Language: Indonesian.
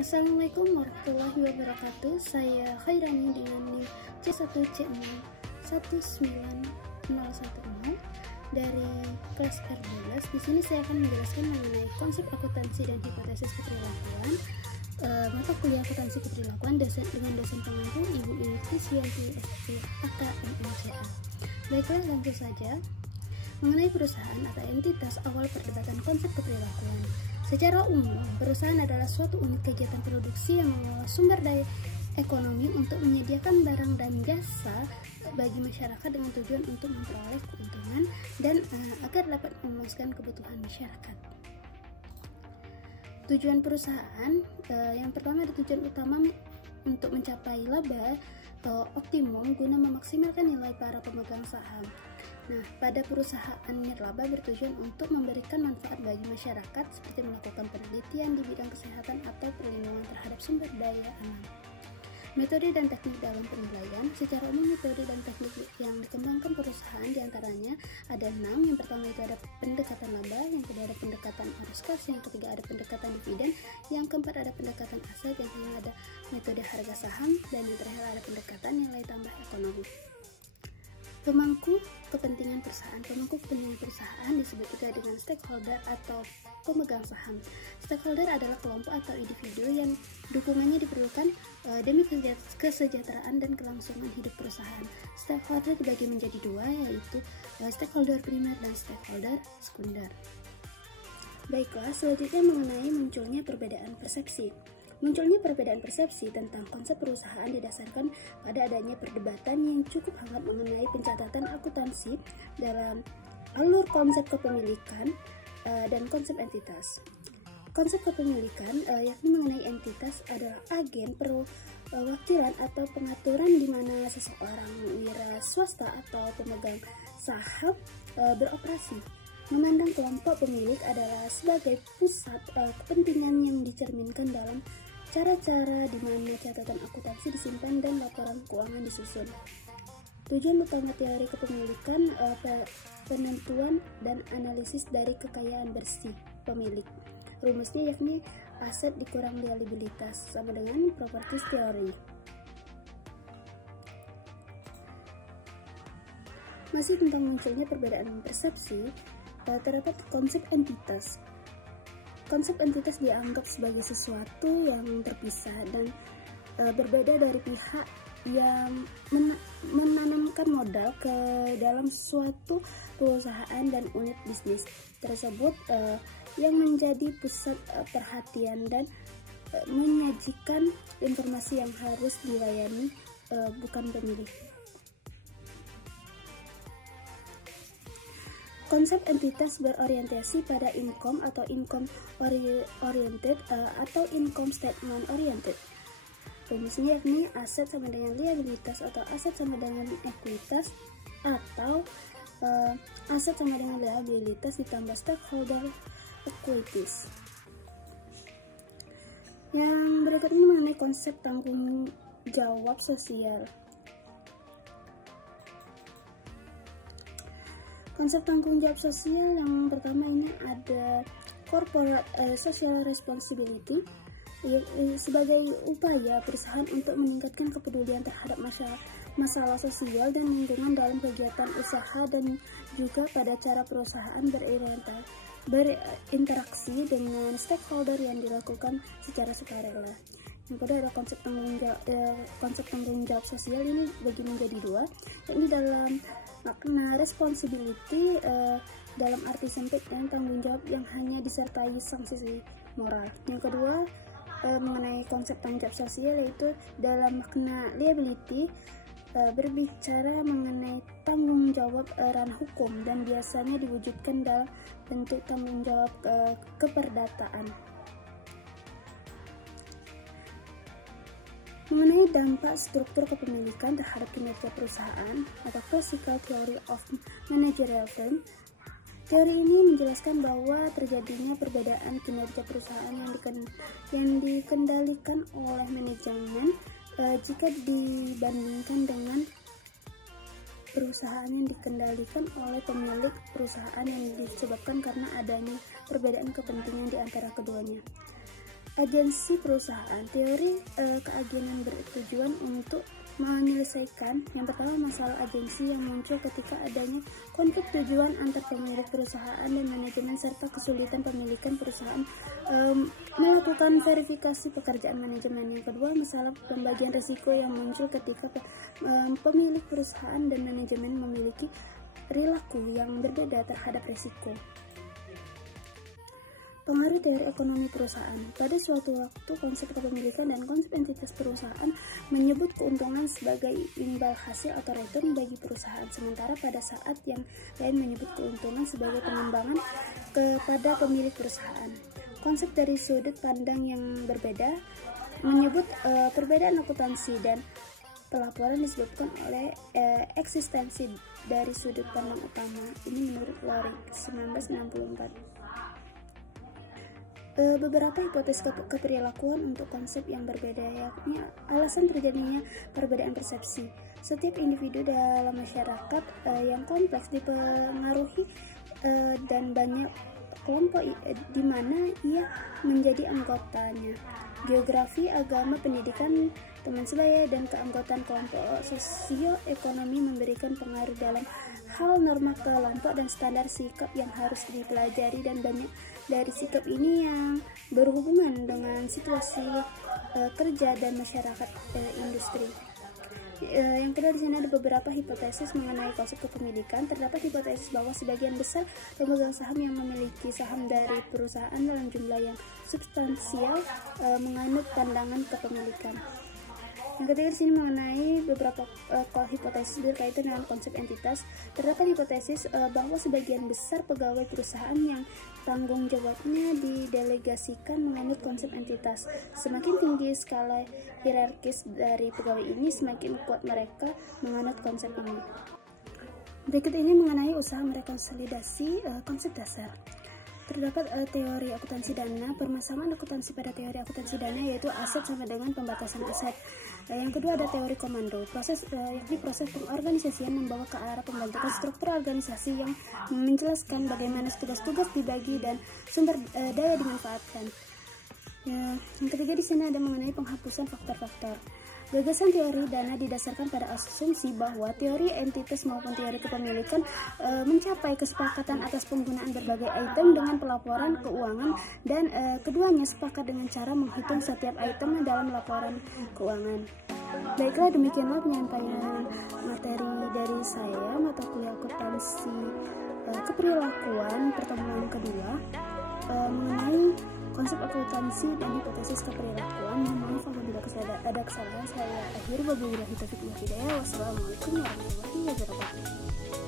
Assalamualaikum warahmatullahi wabarakatuh. Saya Khairani dengan NIM C1C6191010 dari kelas R12. Di sini saya akan menjelaskan mengenai konsep akuntansi dan hipotesis perilakuan. Mata kuliah akuntansi perilakuan dengan dosen pengampu Ibu Krisyanti SPAK MMCA. Baiklah, langsung saja. Mengenai perusahaan atau entitas, awal perdebatan konsep keperilakuan. Secara umum, perusahaan adalah suatu unit kegiatan produksi yang mengelola sumber daya ekonomi untuk menyediakan barang dan jasa bagi masyarakat dengan tujuan untuk memperoleh keuntungan dan agar dapat memuaskan kebutuhan masyarakat. Tujuan perusahaan, yang pertama ada tujuan utama untuk mencapai laba optimum guna memaksimalkan nilai para pemegang saham. Nah, pada perusahaan nirlaba bertujuan untuk memberikan manfaat bagi masyarakat seperti melakukan penelitian di bidang kesehatan atau perlindungan terhadap sumber daya alam. Metode dan teknik dalam penilaian. Secara umum, metode dan teknik yang dikembangkan perusahaan diantaranya ada 6. Yang pertama itu ada pendekatan laba, yang kedua ada pendekatan arus kas, yang ketiga ada pendekatan dividen, yang keempat ada pendekatan aset, yang kelima ada metode harga saham, dan yang terakhir ada pendekatan nilai tambah ekonomi. Pemangku kepentingan perusahaan. Pemangku kepentingan perusahaan disebut juga dengan stakeholder atau pemegang saham. Stakeholder adalah kelompok atau individu yang dukungannya diperlukan demi kesejahteraan dan kelangsungan hidup perusahaan. Stakeholder dibagi menjadi dua, yaitu stakeholder primer dan stakeholder sekunder. Baiklah, selanjutnya mengenai munculnya perbedaan persepsi. Munculnya perbedaan persepsi tentang konsep perusahaan didasarkan pada adanya perdebatan yang cukup hangat mengenai pencatatan akuntansi dalam alur konsep kepemilikan dan konsep entitas. Konsep kepemilikan yakni mengenai entitas adalah agen perwakilan atau pengaturan di mana seseorang wira swasta atau pemegang saham beroperasi. Memandang kelompok pemilik adalah sebagai pusat kepentingan yang dicerminkan dalam cara-cara di mana catatan akuntansi disimpan dan laporan keuangan disusun. Tujuan utama teori kepemilikan penentuan dan analisis dari kekayaan bersih pemilik. Rumusnya yakni aset dikurang liabilitas sama dengan properties theory. Masih tentang munculnya perbedaan persepsi, terdapat konsep entitas. Konsep entitas dianggap sebagai sesuatu yang terpisah dan berbeda dari pihak yang menanamkan modal ke dalam suatu perusahaan dan unit bisnis tersebut yang menjadi pusat perhatian dan menyajikan informasi yang harus dilayani bukan pemilik. Konsep entitas berorientasi pada income atau income oriented atau income statement oriented. Rumusnya yakni aset sama dengan liabilitas atau aset sama dengan ekuitas atau aset sama dengan liabilitas ditambah stakeholder equities. Yang berikut ini mengenai konsep tanggung jawab sosial. Konsep tanggung jawab sosial yang pertama ini ada corporate social responsibility sebagai upaya perusahaan untuk meningkatkan kepedulian terhadap masalah sosial dan lingkungan dalam kegiatan usaha dan juga pada cara perusahaan berinteraksi dengan stakeholder yang dilakukan secara sukarela. Yang kedua ada konsep tanggung jawab sosial ini bagi menjadi dua, yakni dalam makna responsibility dalam arti sempit dan tanggung jawab yang hanya disertai sanksi moral. Yang kedua mengenai konsep tanggung jawab sosial yaitu dalam makna liability berbicara mengenai tanggung jawab ranah hukum dan biasanya diwujudkan dalam bentuk tanggung jawab keperdataan. Mengenai dampak struktur kepemilikan terhadap kinerja perusahaan atau Classical Theory of Managerial Firm, teori ini menjelaskan bahwa terjadinya perbedaan kinerja perusahaan yang dikendalikan oleh manajemen jika dibandingkan dengan perusahaan yang dikendalikan oleh pemilik perusahaan yang disebabkan karena adanya perbedaan kepentingan di antara keduanya. agensi perusahaan. Teori keagenan bertujuan untuk menyelesaikan yang pertama masalah agensi yang muncul ketika adanya konflik tujuan antar pemilik perusahaan dan manajemen serta kesulitan pemilikan perusahaan melakukan verifikasi pekerjaan manajemen. Yang kedua, masalah pembagian risiko yang muncul ketika pemilik perusahaan dan manajemen memiliki perilaku yang berbeda terhadap risiko. Pengaruh teori ekonomi perusahaan. Pada suatu waktu, konsep kepemilikan dan konsep entitas perusahaan menyebut keuntungan sebagai imbal hasil atau return bagi perusahaan, sementara pada saat yang lain menyebut keuntungan sebagai pengembangan kepada pemilik perusahaan. Konsep dari sudut pandang yang berbeda menyebut perbedaan akuntansi dan pelaporan disebabkan oleh eksistensi dari sudut pandang utama. Ini menurut Loring 1964. Beberapa hipotesis keperilakuan untuk konsep yang berbeda, yakni alasan terjadinya perbedaan persepsi. Setiap individu dalam masyarakat yang kompleks dipengaruhi dan banyak kelompok di mana ia menjadi anggotanya. Geografi, agama, pendidikan, teman sebaya, dan keanggotaan kelompok sosioekonomi memberikan pengaruh dalam hal norma kelompok dan standar sikap yang harus dipelajari, dan banyak dari sikap ini yang berhubungan dengan situasi kerja dan masyarakat industri. Yang kedua, di sini ada beberapa hipotesis mengenai konsep kepemilikan. Terdapat hipotesis bahwa sebagian besar pemegang saham yang memiliki saham dari perusahaan dalam jumlah yang substansial menganut pandangan kepemilikan. Yang ketiga, di sini mengenai beberapa hipotesis berkaitan dengan konsep entitas. Terdapat hipotesis bahwa sebagian besar pegawai perusahaan yang tanggung jawabnya didelegasikan menganut konsep entitas. Semakin tinggi skala hierarkis dari pegawai ini, semakin kuat mereka menganut konsep ini. Berikut ini mengenai usaha merekonsolidasi konsep dasar. Terdapat teori akuntansi dana. Permasalahan akuntansi pada teori akuntansi dana yaitu aset sama dengan pembatasan aset. Yang kedua ada teori komando, yakni proses pengorganisasian membawa ke arah pembentukan struktur organisasi yang menjelaskan bagaimana tugas-tugas dibagi dan sumber daya dimanfaatkan. Yang ketiga di sini ada mengenai penghapusan faktor-faktor. Gagasan teori dana didasarkan pada asumsi bahwa teori entitas maupun teori kepemilikan mencapai kesepakatan atas penggunaan berbagai item dengan pelaporan keuangan, dan keduanya sepakat dengan cara menghitung setiap item dalam laporan keuangan. Baiklah, demikianlah penyampaian materi dari saya mata kuliah akuntansi keperilakuan pertemuan kedua mengenai konsep akuntansi dan hipotesis keperilakuan. Mohon maaf apabila ada kesalahan. Saya akhiri, wabillahi taufiq wal hidayah. Wassalamualaikum warahmatullahi wabarakatuh.